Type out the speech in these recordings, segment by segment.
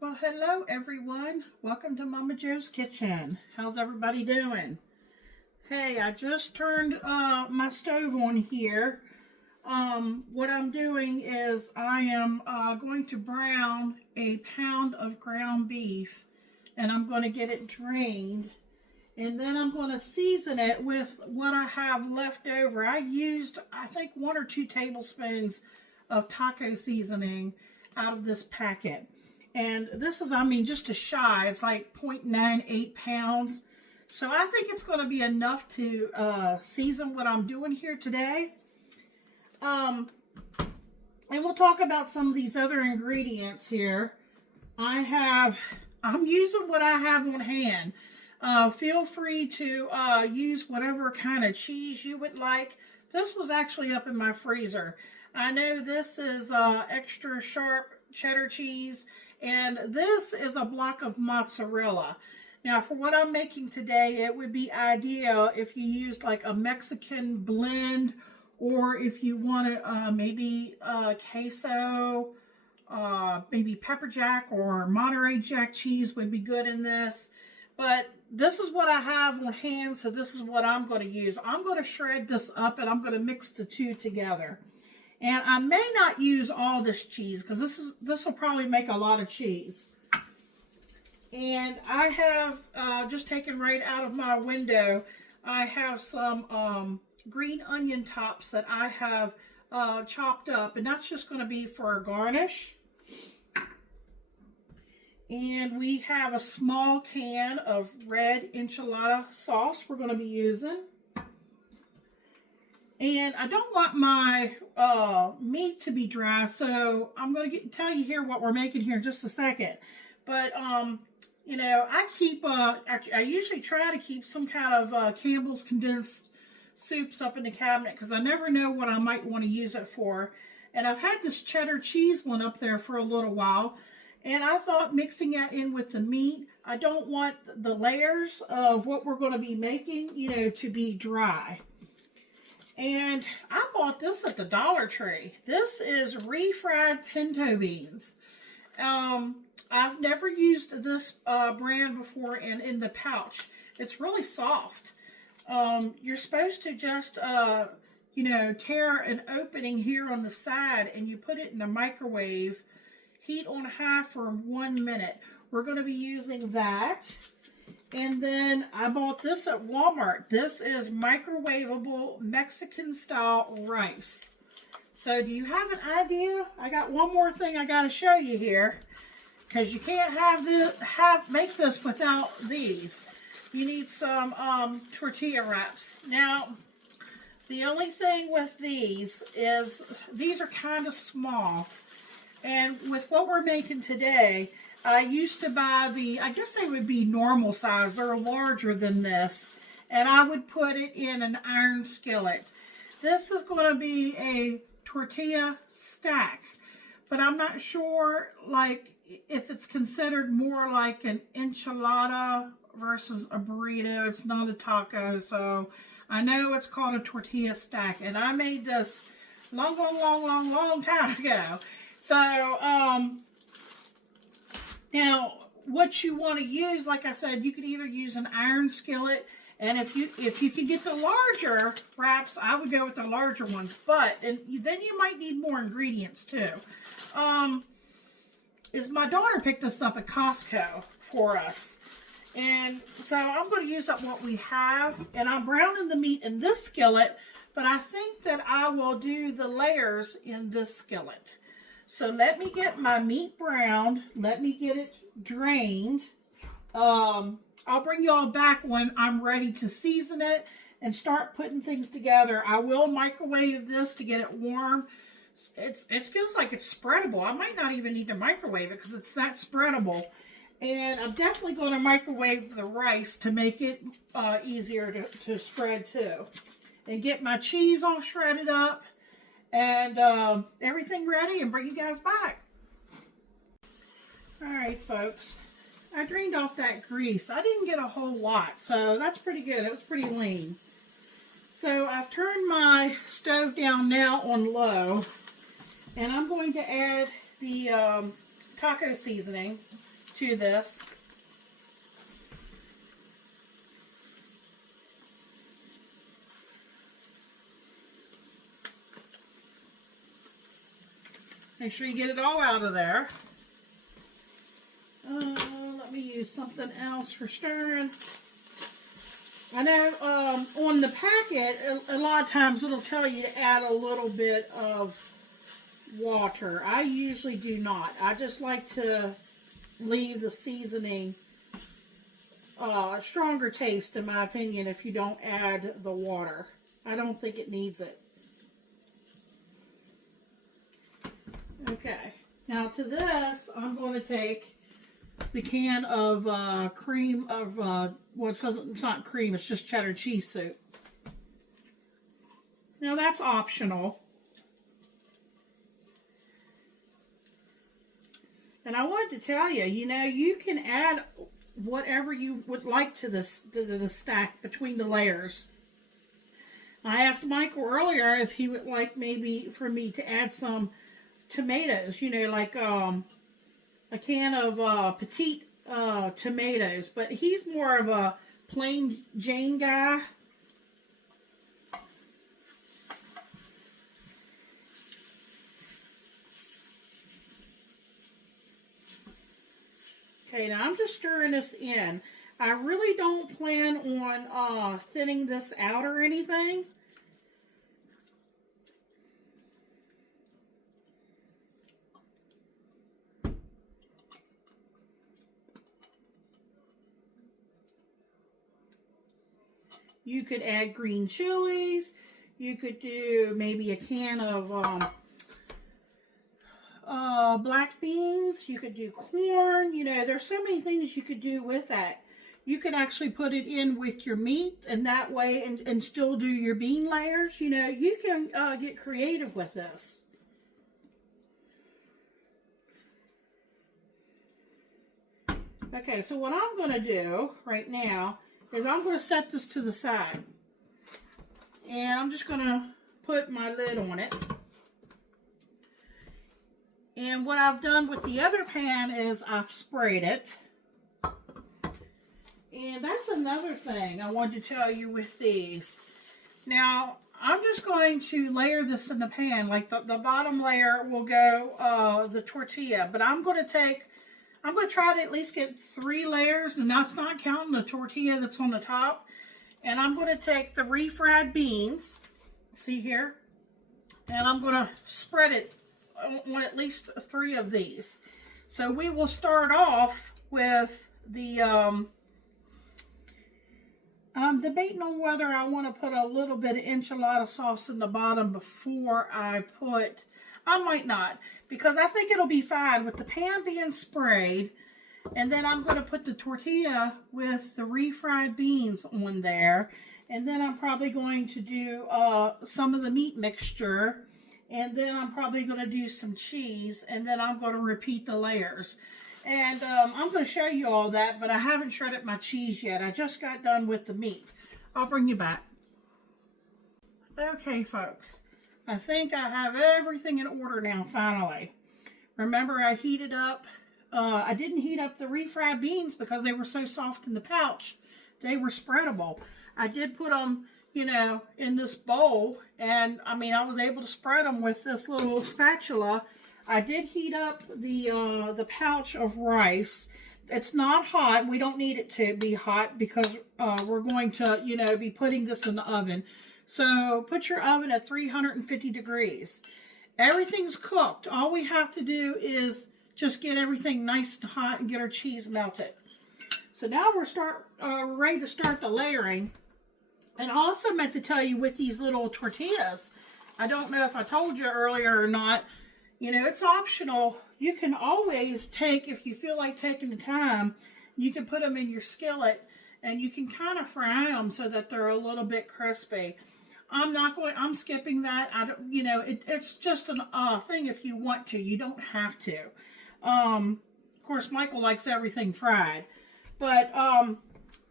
Well, hello everyone. Welcome to Momma Jo's Kitchen. How's everybody doing? Hey, I just turned my stove on here. What I'm doing is I am going to brown a pound of ground beef, and I'm going to get it drained, and then I'm going to season it with what I have left over. I used, I think, 1 or 2 tablespoons of taco seasoning out of this packet. And this is, I mean, just a shy. It's like 0.98 pounds. So I think it's going to be enough to season what I'm doing here today. And we'll talk about some of these other ingredients here. I'm using what I have on hand. Feel free to use whatever kind of cheese you would like. This was actually up in my freezer. I know this is extra sharp cheddar cheese, and this is a block of mozzarella. Now, for what I'm making today, it would be ideal if you used like a Mexican blend, or if you wanted maybe queso, maybe pepper jack or Monterey Jack cheese would be good in this. But this is what I have on hand, so this is what I'm going to use. I'm going to shred this up, and I'm going to mix the two together. And I may not use all this cheese because this will probably make a lot of cheese. And I have just taken right out of my window, I have some green onion tops that I have chopped up, and that's just going to be for a garnish. And we have a small can of red enchilada sauce we're going to be using. And I don't want my meat to be dry, so I'm going to tell you here what we're making here in just a second. But, you know, I usually try to keep some kind of Campbell's condensed soups up in the cabinet because I never know what I might want to use it for. And I've had this cheddar cheese one up there for a little while, and I thought mixing that in with the meat, I don't want the layers of what we're going to be making, you know, to be dry. And I bought this at the Dollar Tree. This is refried pinto beans. I've never used this brand before, and in the pouch, it's really soft. You're supposed to just, you know, tear an opening here on the side, and you put it in the microwave, heat on high for 1 minute. We're going to be using that. And then I bought this at Walmart. This is microwavable Mexican style rice. So do you have an idea? I got one more thing I got to show you here, because you can't make this without these. You need some tortilla wraps. Now, the only thing with these is these are kind of small. And with what we're making today, I used to buy I guess they would be normal size. They're larger than this. And I would put it in an iron skillet. This is going to be a tortilla stack. But I'm not sure, like, if it's considered more like an enchilada versus a burrito. It's not a taco. So I know it's called a tortilla stack. And I made this long time ago. So, now, what you want to use, like I said, you could either use an iron skillet, and if you can get the larger wraps, I would go with the larger ones. But then you might need more ingredients too. My daughter picked this up at Costco for us, and so I'm going to use up what we have, and I'm browning the meat in this skillet, but I think that I will do the layers in this skillet. So let me get my meat browned. Let me get it drained. I'll bring y'all back when I'm ready to season it and start putting things together. I will microwave this to get it warm. It feels like it's spreadable. I might not even need to microwave it because it's that spreadable. And I'm definitely going to microwave the rice to make it easier to spread too. And get my cheese all shredded up. And everything ready, and bring you guys back. Alright folks, I drained off that grease. I didn't get a whole lot, so that's pretty good. It was pretty lean. So I've turned my stove down now on low, and I'm going to add the taco seasoning. to this. Make sure you get it all out of there. Let me use something else for stirring. I know on the packet, a lot of times it'll tell you to add a little bit of water. I usually do not. I just like to leave the seasoning a stronger taste, in my opinion, if you don't add the water. I don't think it needs it. Okay, now to this, I'm going to take the can of cream of, well, it's not cream, it's just cheddar cheese soup. Now that's optional. And I wanted to tell you, you know, you can add whatever you would like to this the stack between the layers. I asked Michael earlier if he would like maybe for me to add some tomatoes, you know, like a can of petite tomatoes, but he's more of a plain Jane guy. Okay, now I'm just stirring this in. I really don't plan on thinning this out or anything. You could add green chilies. You could do maybe a can of black beans. You could do corn. You know, there's so many things you could do with that. You could actually put it in with your meat, and that way, and still do your bean layers. You know, you can get creative with this. Okay, so what I'm going to do right now is I'm going to set this to the side. And I'm just going to put my lid on it. And what I've done with the other pan is I've sprayed it. And that's another thing I wanted to tell you with these. Now, I'm just going to layer this in the pan. Like the bottom layer will go the tortilla. But I'm going to try to at least get 3 layers, and that's not counting the tortilla that's on the top. And I'm going to take the refried beans, see here, and I'm going to spread it on at least 3 of these. So we will start off with the, I'm debating on whether I want to put a little bit of enchilada sauce in the bottom before I put, I might not, because I think it'll be fine with the pan being sprayed. And then I'm going to put the tortilla with the refried beans on there. And then I'm probably going to do some of the meat mixture. And then I'm probably going to do some cheese. And then I'm going to repeat the layers. And I'm going to show you all that, but I haven't shredded my cheese yet. I just got done with the meat. I'll bring you back. Okay, folks. I think I have everything in order now, finally. Remember, I heated up. I didn't heat up the refried beans because they were so soft in the pouch. They were spreadable. I did put them, you know, in this bowl. And, I mean, I was able to spread them with this little spatula. I did heat up the pouch of rice. It's not hot. We don't need it to be hot because we're going to, you know, be putting this in the oven. So put your oven at 350 degrees. Everything's cooked. All we have to do is just get everything nice and hot and get our cheese melted. So now we're ready to start the layering. And I also meant to tell you with these little tortillas, I don't know if I told you earlier or not, you know, it's optional. You can always take, if you feel like taking the time, you can put them in your skillet and you can kind of fry them so that they're a little bit crispy. I'm skipping that. I don't, you know, it's just a thing if you want to. You don't have to. Of course, Michael likes everything fried. But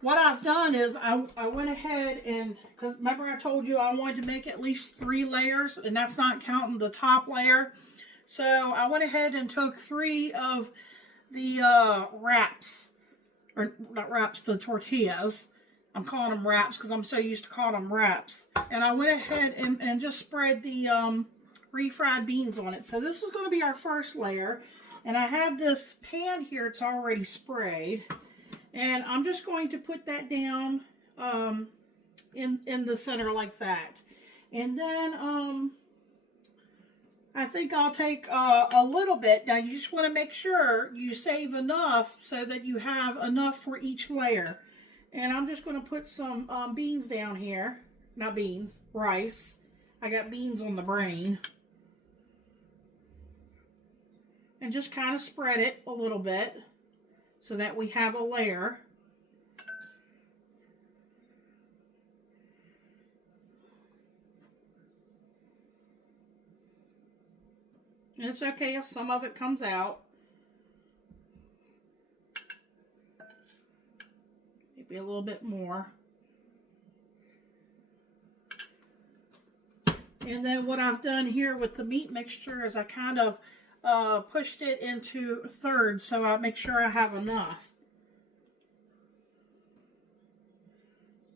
what I've done is I went ahead and, because remember I told you I wanted to make at least 3 layers, and that's not counting the top layer. So I went ahead and took 3 of the wraps, or not wraps, the tortillas. I'm calling them wraps because I'm so used to calling them wraps. And I went ahead and just spread the refried beans on it. So this is going to be our first layer. And I have this pan here, it's already sprayed. And I'm just going to put that down in the center like that. And then I think I'll take a little bit. Now you just want to make sure you save enough so that you have enough for each layer. And I'm just going to put some beans down here. Not beans, rice. I got beans on the brain. And just kind of spread it a little bit so that we have a layer. And it's okay if some of it comes out. Maybe a little bit more. And then what I've done here with the meat mixture is I kind of pushed it into thirds so I make sure I have enough.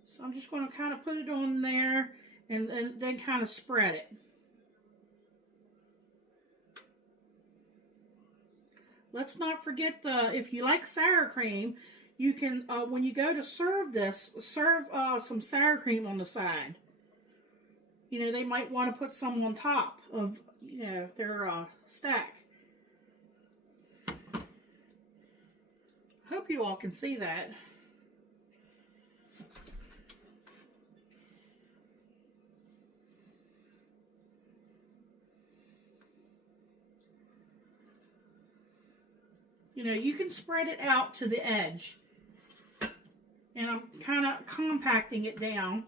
So I'm just going to kind of put it on there and then kind of spread it. Let's not forget if you like sour cream, you can, when you go to serve this, serve some sour cream on the side. You know, they might want to put some on top of, you know, their stack. Hope you all can see that. You know, you can spread it out to the edge. And I'm kind of compacting it down,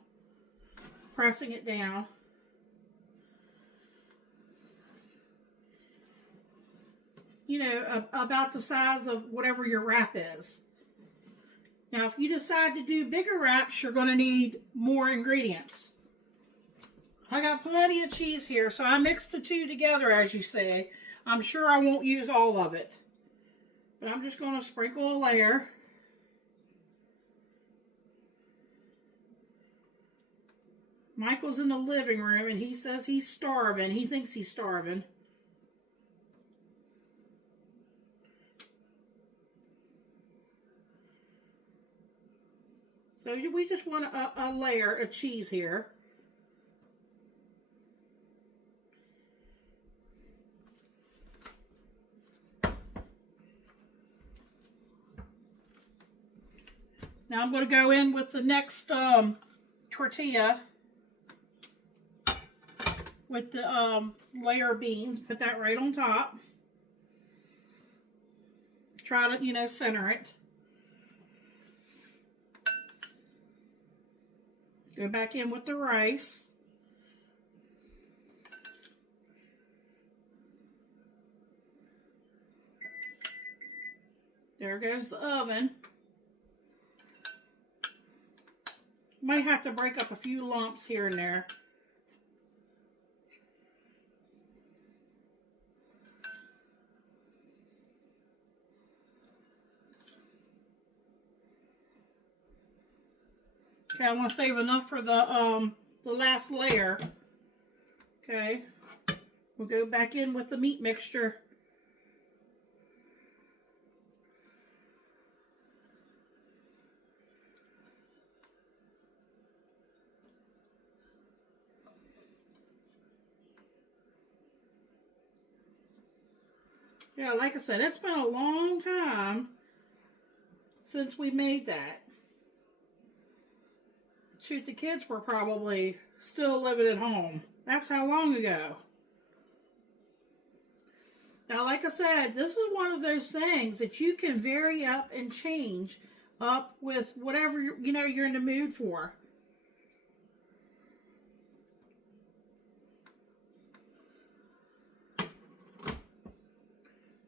pressing it down. You know, about the size of whatever your wrap is. Now, if you decide to do bigger wraps, you're going to need more ingredients. I got plenty of cheese here, so I mixed the two together, as you say. I'm sure I won't use all of it. But I'm just going to sprinkle a layer. Michael's in the living room, and he says he's starving. He thinks he's starving. So we just want a layer of cheese here. Now I'm going to go in with the next tortilla with the layer of beans. Put that right on top. Try to, you know, center it. Go back in with the rice. There goes the oven. Might have to break up a few lumps here and there. Okay, I want to save enough for the last layer. Okay, we'll go back in with the meat mixture. Yeah, like I said, it's been a long time since we made that. Shoot, the kids were probably still living at home. That's how long ago. Now, like I said, this is one of those things that you can vary up and change up with whatever, you know, you're in the mood for.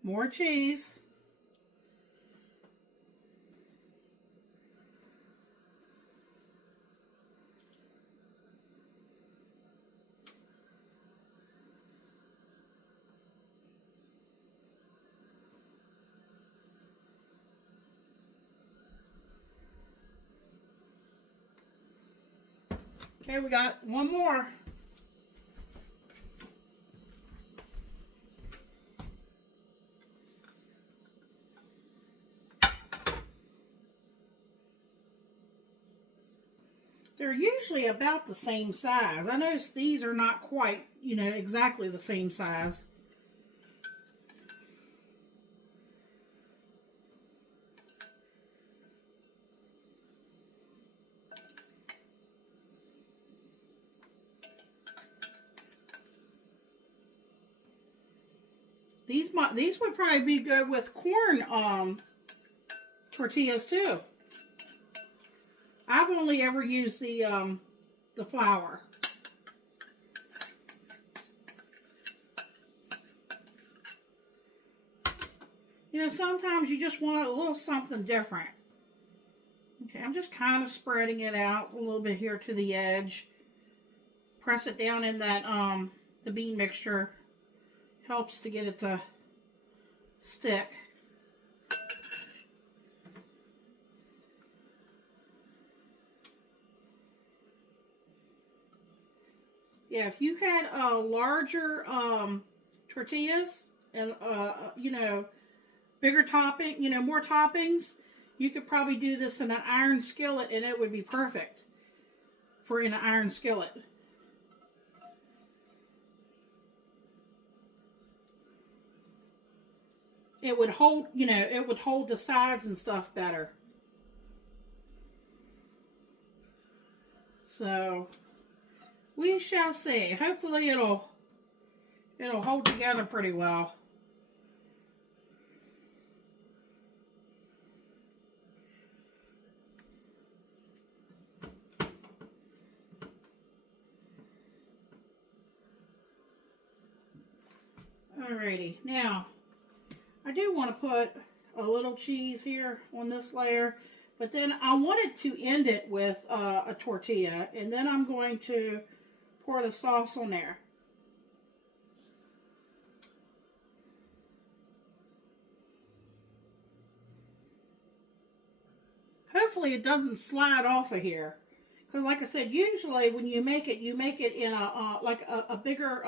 More cheese. Okay, we got one more. They're usually about the same size. I noticed these are not quite, you know, exactly the same size. These would probably be good with corn tortillas too. I've only ever used the flour. You know, sometimes you just want a little something different. Okay, I'm just kind of spreading it out a little bit here to the edge. Press it down in that the bean mixture. Helps to get it to stick. Yeah, if you had larger tortillas and you know, bigger topping, you know, more toppings, you could probably do this in an iron skillet and it would be perfect for in an iron skillet. It would hold, you know, it would hold the sides and stuff better. So we shall see. Hopefully it'll hold together pretty well. Alrighty, now I do want to put a little cheese here on this layer, but then I wanted to end it with a tortilla, and then I'm going to pour the sauce on there. Hopefully it doesn't slide off of here, because like I said, usually when you make it in a like a bigger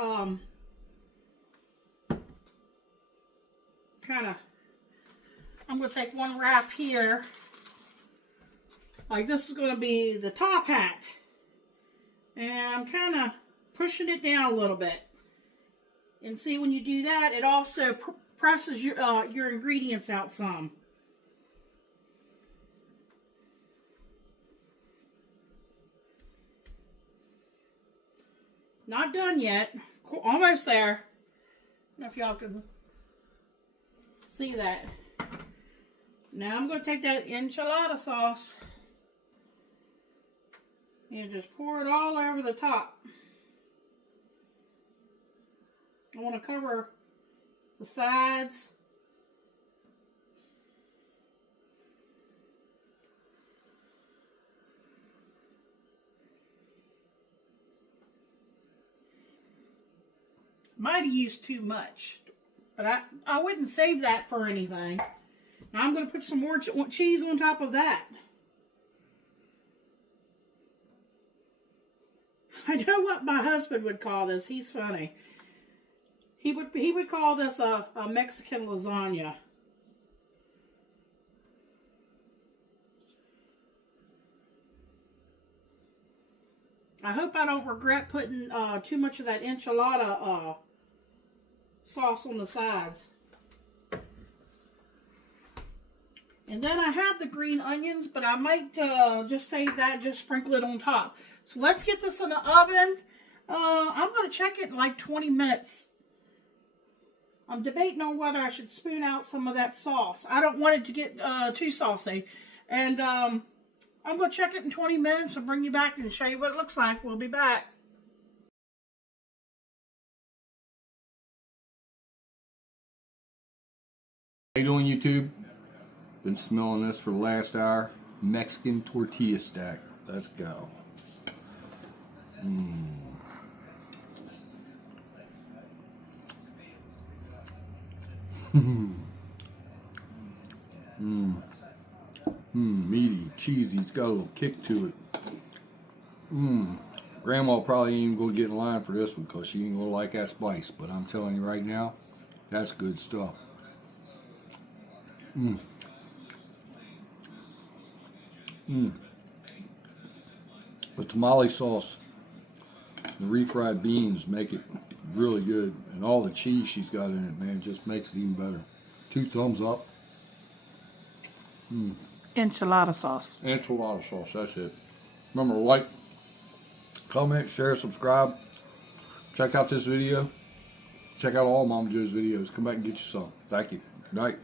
kind of. I'm going to take one wrap here. Like this is going to be the top hat. And I'm kind of pushing it down a little bit. And see, when you do that, it also presses your ingredients out some. Not done yet. Almost there. I don't know if y'all can see that. Now I'm going to take that enchilada sauce and just pour it all over the top. I want to cover the sides. Might have used too much, but I wouldn't save that for anything. Now I'm going to put some more cheese on top of that. I know what my husband would call this. He's funny. He would call this a Mexican lasagna. I hope I don't regret putting too much of that enchilada sauce on the sides. And then I have the green onions, but I might just save that, just sprinkle it on top. So let's get this in the oven. I'm going to check it in like 20 minutes. I'm debating on whether I should spoon out some of that sauce. I don't want it to get too saucy. And I'm going to check it in 20 minutes and bring you back and show you what it looks like. We'll be back. How you doing, YouTube? Been smelling this for the last hour. Mexican tortilla stack. Let's go. Meaty, cheesy. It's got a little kick to it. Grandma probably ain't even gonna get in line for this one because she ain't gonna like that spice. But I'm telling you right now, that's good stuff. The tamale sauce, the refried beans make it really good, and all the cheese she's got in it, man, just makes it even better. 2 thumbs up. Enchilada sauce. Enchilada sauce, that's it. Remember to like, comment, share, subscribe. Check out this video. Check out all Momma Jo's videos. Come back and get you some. Thank you. Good night.